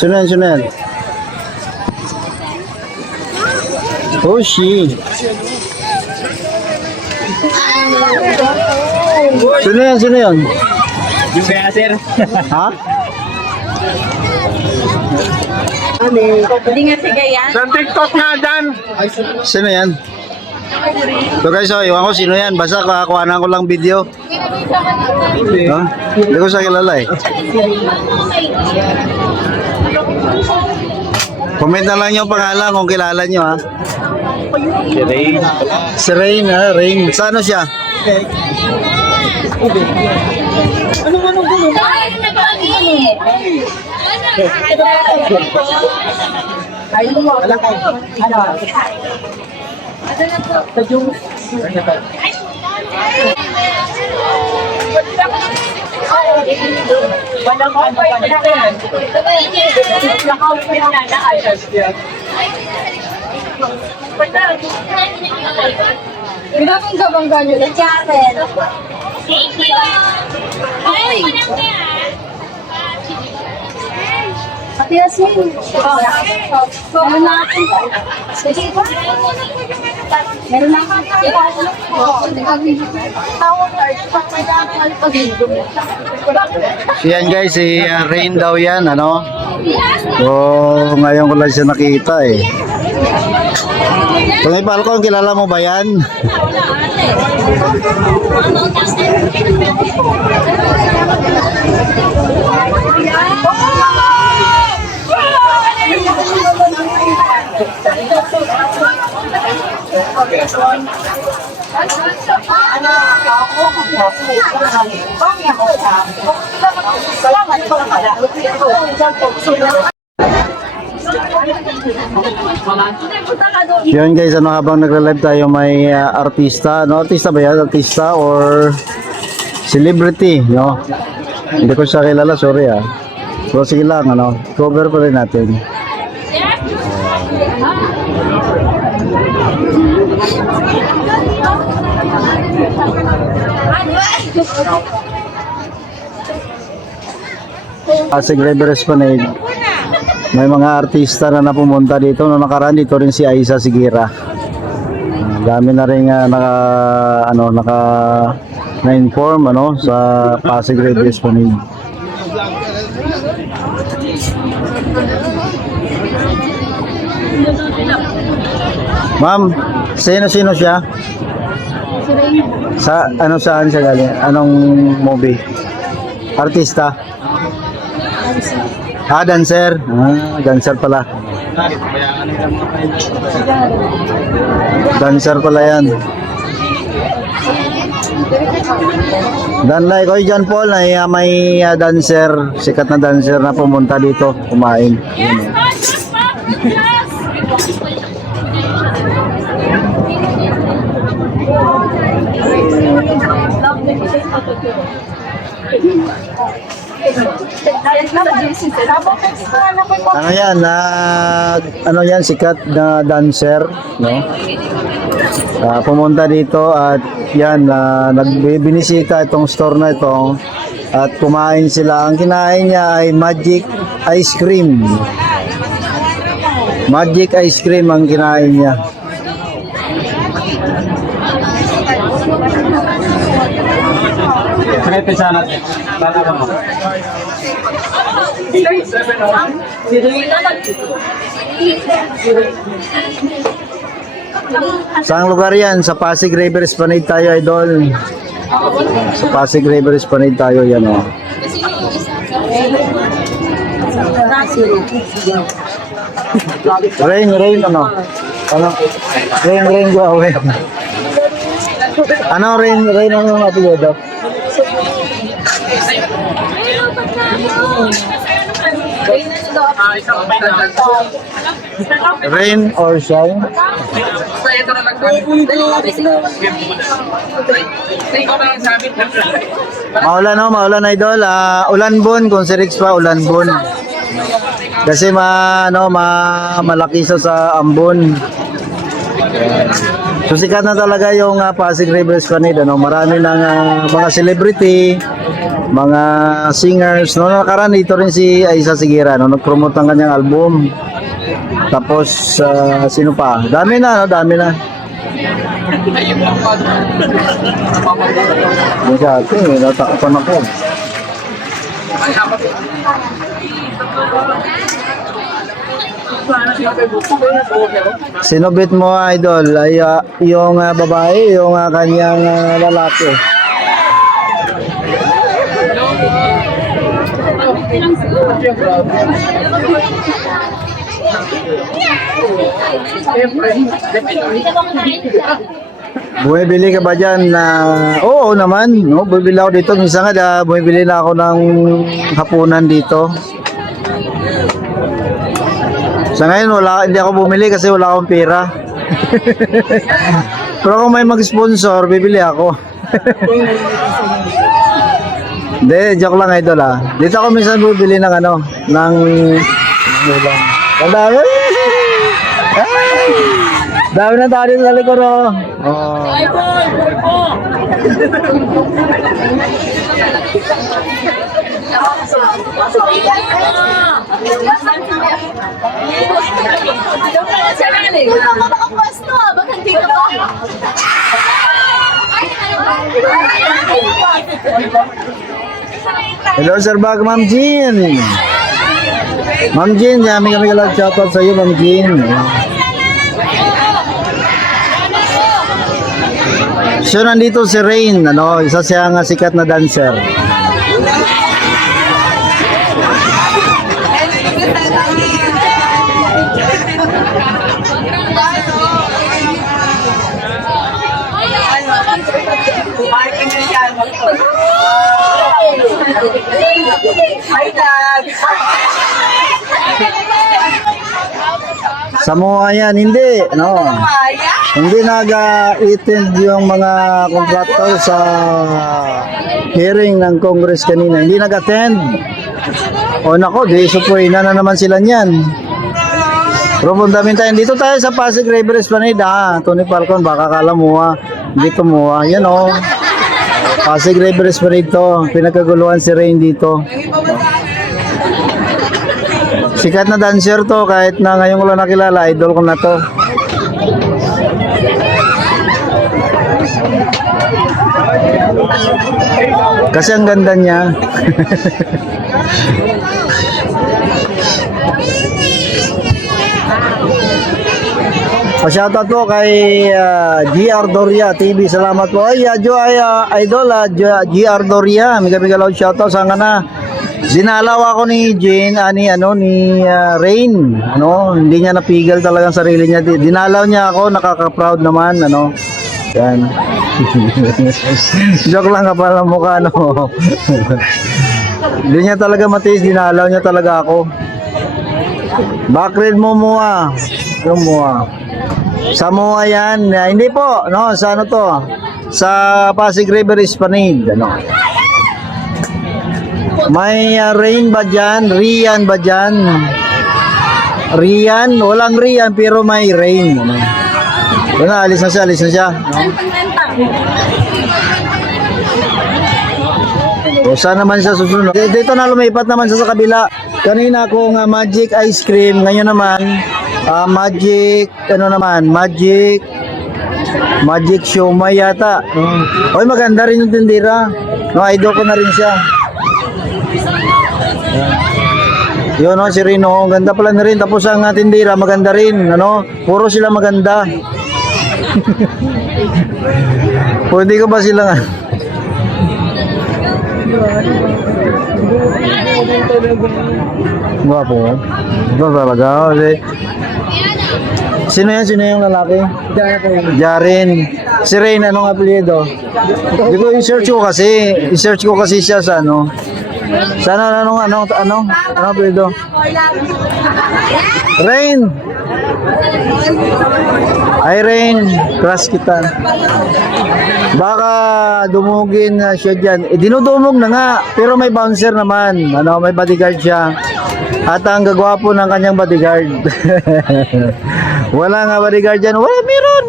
Sino yan? Sino yan? Hoshi. Sino yan? Sino yan? Yung kaya sir. Ha? Hindi nga si Gayan. Sa TikTok nga dyan. Sino yan? So guys, so, iwan ko sino yan. Basta kuhanan ko lang video. Huh? Hindi ko siya kilala eh. Comment na lang yung pangalan kung kilala nyo ha. Si Ray. Si Rain ha, Rain. Sa ano siya? Binabang gabang ganyo na Jaren. Ay! Ate Yasmin. Meron na ako. Meron na ako. So yan guys, si Rain daw yan, ano? So ngayon ko lang siya nakita eh. Kung Falcon, kilala mo ba yan? Yun guys, ano, habang nagla-live tayo may artista, no? Artista ba yan? Artista or celebrity, no? Hindi ko siya kilala, sorry ah. So sige lang, ano, cover pa rin natin. Pasig River Esplanade. May mga artista na napumunta dito. No, nakaraan dito rin si Aiza Sigira. Dami na rin na-inform ano, sa Pasig River Esplanade. Ma'am, sino siya? Sa saan siya galing? Anong movie? Artista? Dancer. Dancer pala. Dancer pala yan. Dan like ko John Paul ay may dancer, sikat na dancer na pumunta dito kumain. Ano yan, ano yan, sikat na dancer, no? Pumunta dito at yan, nagbibinisita itong store na ito at kumain sila. Ang kinain niya ay magic ice cream. Magic ice cream ang kinain niya. Saang lugar yan? Sa Pasig River Esplanade tayo, idol. Sa Pasig River Esplanade tayo, yan o. Rain, ano? Rain, go away. Ano, rain, ano ang apelyido? Rain or shine? Maulan idol. Ulanbon kung si Rix pa, Ulanbon. Kasi malaki sa Ambon. So sikat na talaga yung Pasig River Esplanade, ano? Marami ng mga celebrity, mga singers, no? Nakaraan dito rin si Aisa Sigira, no? Nag-promote ng kanyang album. Tapos sino pa? Dami na, no? Dami na. Masyado, natakpan ako. Sinubit mo, idol, ay yung babae, yung kanyang lalaki. Bumibili ka ba dyan na... oo naman, no? Bumibili ako dito. Minsan nga, bumibili na ako ng hapunan dito. Sa ngayon, hindi ako bumili kasi wala akong pera. Pero kung may mag-sponsor, bibili ako. Hindi, joke lang idol ah. Dito ako minsan bumibili ng ano, ng... Ang dami! Dami na tayo dito sa likod oh. Hello Sir Bag, Ma'am Jean. Ma'am Jean, kami kalag shoutout sa iyo, Ma'am Jean. So nandito si Rain, ano, isa siyang sikat na dancer. Samoa yan, hindi, no. Hindi nag-attend yung mga kontraktor sa hearing ng Congress kanina. Hindi nag-attend. O nako, di supuin na naman sila niyan. Pero fundamental, dito tayo sa Pasig River Esplanade ha. Tony Falcon, baka kala mo ha. Dito mo ha. Yan o. Pasig River Esplanade to. Pinagkaguluhan si Rain dito. Sikat na dancer to. Kahit na ngayon ko lang nakilala, idol ko na to. Kasi ang ganda niya. Pa-shoutout po kay GR Doria TV. Salamat po. Ay, idol, GR Doria. Miga-miga loud shoutout. Saan ka na? Dinalaw ako ni Jane, ni Rain. Ano, hindi niya napigil talagang sarili niya. Dinalaw niya ako, nakaka-proud naman, ano. Yan. Joke lang ka pala mukha, no. Hindi niya talaga matiis, dinalaw niya talaga ako. Backred mo mua. Yung mua. Samoa yan. Hindi po, no, sa ano to? Sa Pasig River Esplanade, ano. May Rain ba dyan? Rian ba dyan? Rian? Walang Rian pero may Rain. Ano? Yun na, alis na siya, alis na siya. No? O saan naman siya susunod? Dito na lumipat naman siya sa kabila. Kanina kung magic ice cream, ngayon naman magic, ano naman, magic siomay yata. Oy, maganda rin yung tindira. No, idol ko na rin siya. Yun no, si Rino, ganda pala na rin. Tapos ang tindira, maganda rin, ano? Puro sila maganda. Pwede ko ba sila nga? Guwapo. Ito talaga. Sino yan? Sino yung lalaki? Jaren. Si Rain, anong apelyido? Di ko i-search ko kasi. I-search ko kasi siya sa ano. Sana ano apelyido? Rain. Ay Rain, crush kita. Baka dumugin siya dyan. Dinudumog na nga, pero may bouncer naman. Ano, may bodyguard siya. At ang gagwapo ng kanyang bodyguard. Wala nga bodyguard dyan. Wala, meron.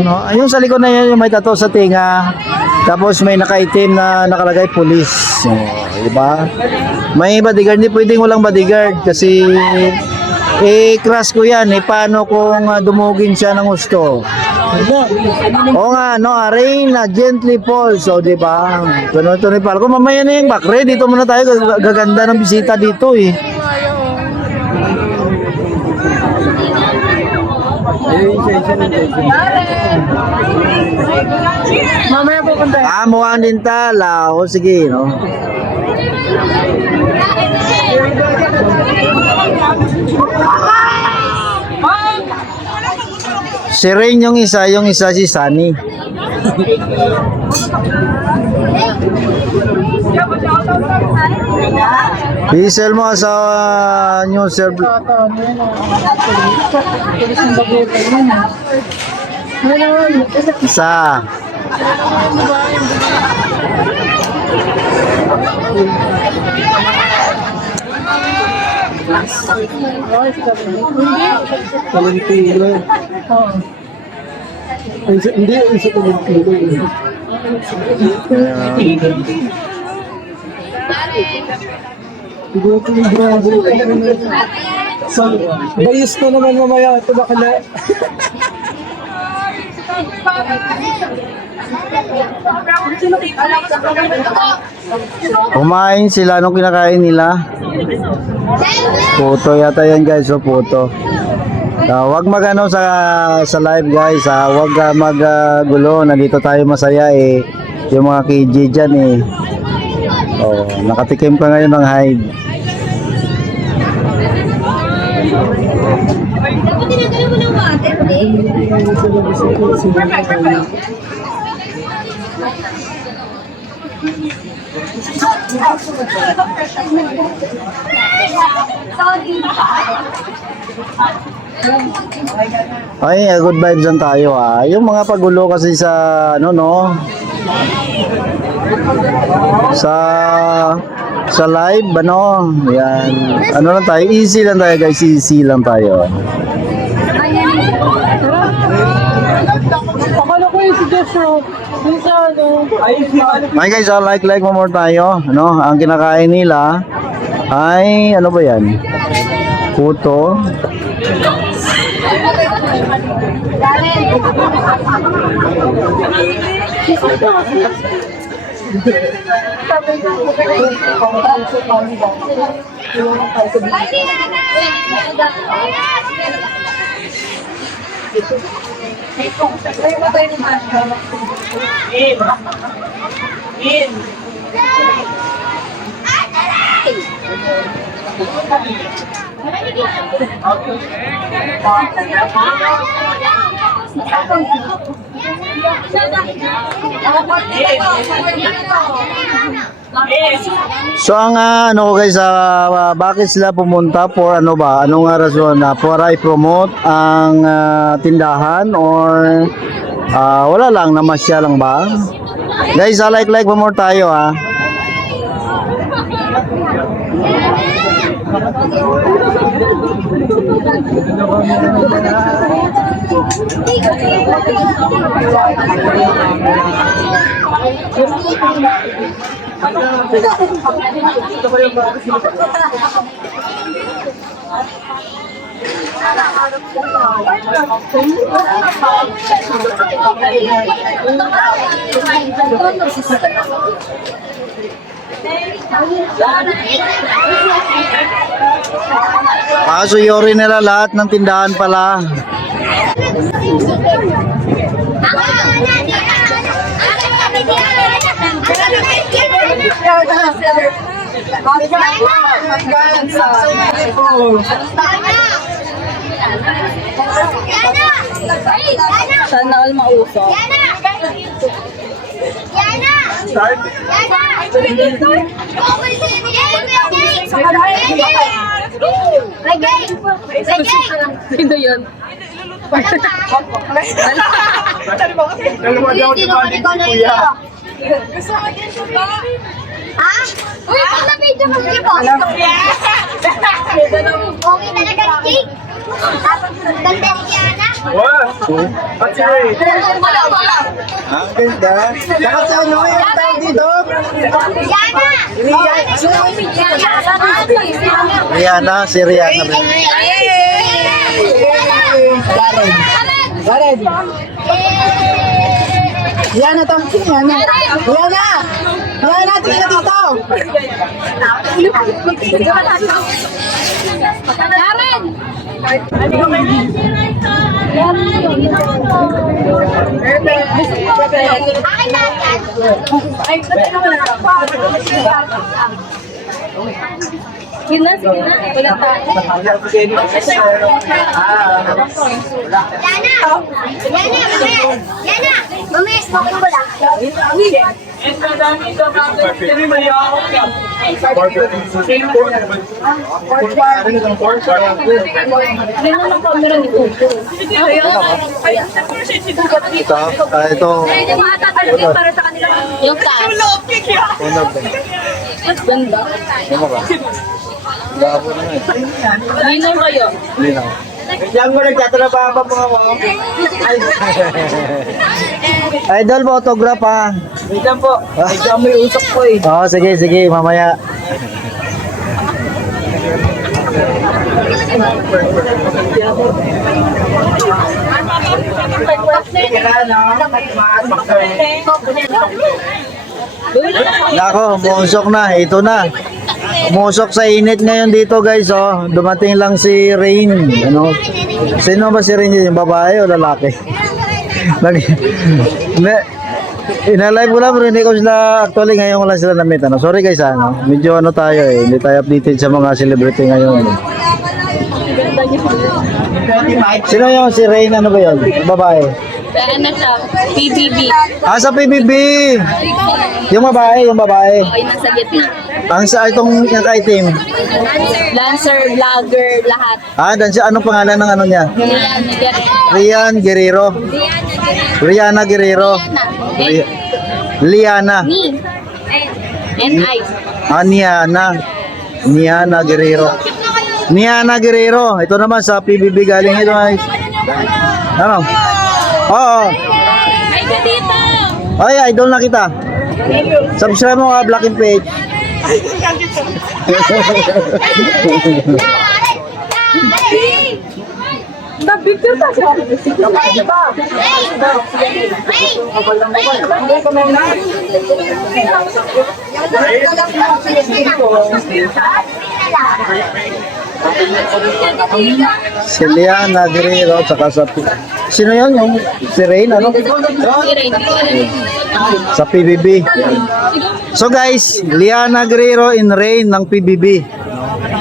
No, yung sa likod na yan, yung may tattoo sa tinga. Tapos may nakaitim na nakalagay police. So, diba? May bodyguard, hindi pwedeng walang bodyguard kasi crush ko yan. Paano kung dumugin siya ng gusto? Oo nga, no, rain gently falls. So, diba? Tuloy-tuloy pala. Kung mamaya na yung backre, dito muna tayo. Gaganda ng bisita dito eh. Mamaya pupunta. Mukhang din tala. O sige, no? Si Rain yung isa si Sunny. Diesel mo sa new serve. Isa. Hindi, isa ko bayis na naman mamaya ito bakala. Kumain sila nung kinakain nila. Puto yata yan guys, so puto. Wag magano sa live guys, wag maggulo. Nandito tayo masaya eh. Yung mga KJ dyan eh. Oh, nakatikim pa ngayon ng hide. Dapat tinagala mo ng water, Ay, good vibes lang tayo Yung mga pagulo kasi sa ano no. Sa live ano, yan. Ano lang tayo, easy lang tayo guys, easy lang tayo. Akala ko yung suggestion. Minsan Ay guys, like mo more tayo. Ano, ang kinakain nila ay ano ba yan? Puto. So ang ano guys, bakit sila pumunta for ano ba? Anong rason na for i-promote ang tindahan or wala lang, namasya lang ba? Guys, like one more tayo So yuri nila lahat ng tindahan pala. Sana all mausok. Sino yun? dalawa daw ikaw si Kuya. Ha? Uy, pag na-video ko si boss. Okay talaga, Jake. Ganda ni Kiana. At si Ray. Ang ganda. Saka sa ano yung tawag dito? Rihanna, si Rihanna. Karen. Yana, tawag si Yana. Yana! Yana, tingnan dito. Karen! Akin na yan. Sige na. Wala tayo. Yana! Mamaya, smoking ko lang. Ito. Para sa kanila. Yung taas. Ganda. Lino kayo. Diyan mo nagtatrabaho pa mga mga. Idol mo, autograph ha. Wait lang po. Diyan may usap po eh. Oo, sige, mamaya. Nako, umusok na. Ito na. Umusok sa init ngayon dito guys, oh. Dumating lang si Rain. Ano? Sino ba si Rain? Yung babae o lalaki? Inalive ko lang pero hindi ko sila actually ngayon ko lang sila na-meet. Ano? Sorry guys, ano? Medyo ano tayo eh. Hindi tayo updated sa mga celebrity ngayon. Sino yung si Rain? Ano ba yun? Babae? Ano siya? PBB. Sa PBB! Yung babae. Okay, nasa gitna. Ang sa itong yung item. Dancer, vlogger, lahat. Dan siya anong pangalan ng ano niya? Yan, Rian Guerrero. Rihanna Guerrero. Liana. Me. N.I. Niana Guerrero. Niana Guerrero. Ito naman sa PBB galing ito guys. Ano? Oo. Ay, ka dito! Ay, idol na kita. Subscribe mo ka Black and Page. Nabigyan pa siya. Si Liana Guerrero saka sa sino yun? Yung si Rain ano? Sa PBB. So guys, Liana Guerrero in Rain ng PBB.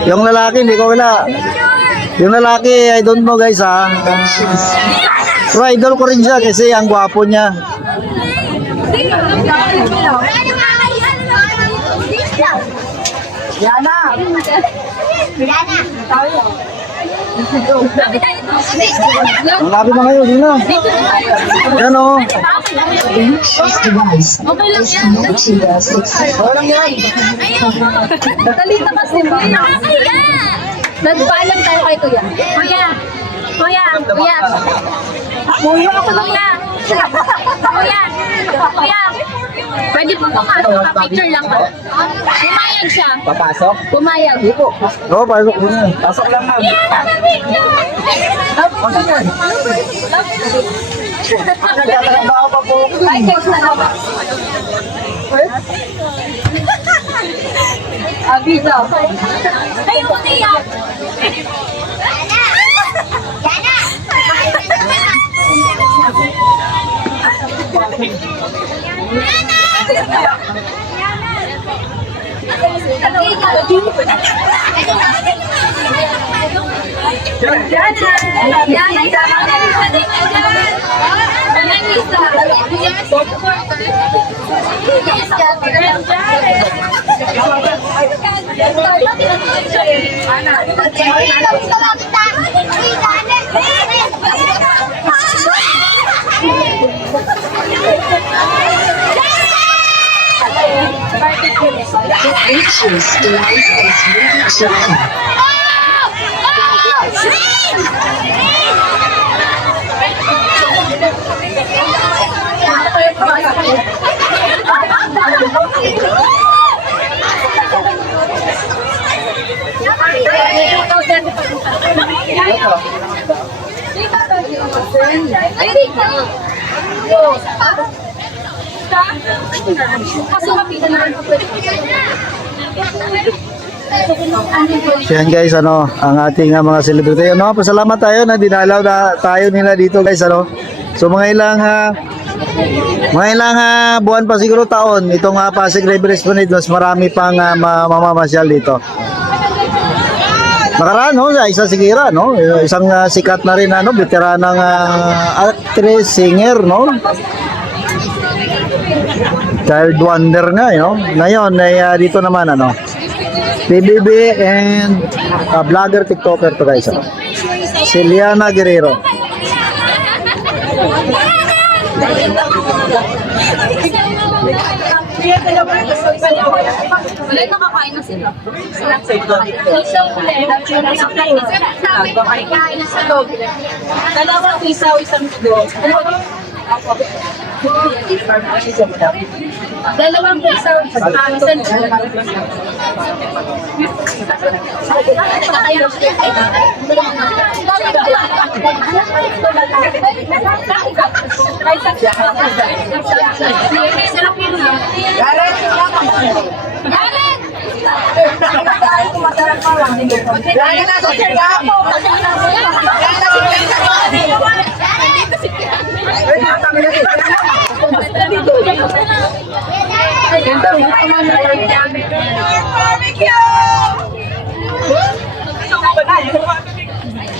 Yung lalaki hindi ko wala. Yung lalaki I don't know guys ha. Pero idol ko rin siya kasi ang gwapo niya. Yana! Ang labi na ngayon, yun na. Yan o. Okay lang yan. Walang yan! Talita kasi mo. Nakakaya! Nagpaalam tayo kay Kuya. Kuya! Kuya ako lang na. Kuya! Pwede po picture lang ba? Pumayag siya. Papasok? Pumayag. Oo, pasok ko na. Pasok lang ma'am. Nagtatrabaho pa po. Ay, text na lang. Abisa. Ay, umiyak. So yan guys, ano, ang ating mga celebrity. Ano, pasalamat tayo na dinalaw na tayo nila dito guys, ano. So mga ilang buwan pa siguro taon, itong Pasig River Esplanade, mas marami pang mamamasyal dito. Nakaraan, no, isa sigira, no, isang sikat na rin, ano, veteranang actress, singer, no. Child wonder nga, no. Ngayon, ay dito naman, ano, PBB and vlogger, TikToker to guys. Si Liana Guerrero. Wala nakakain na sila. Isaw ulit. Sabi ko ay kain na sa loob. Dalawang isaw, isang tudo. Dalawang isaw, isang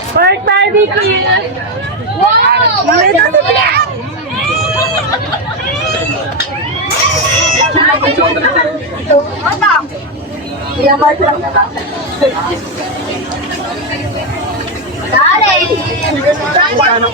Pork barbecue! Wow! Dali! Ano?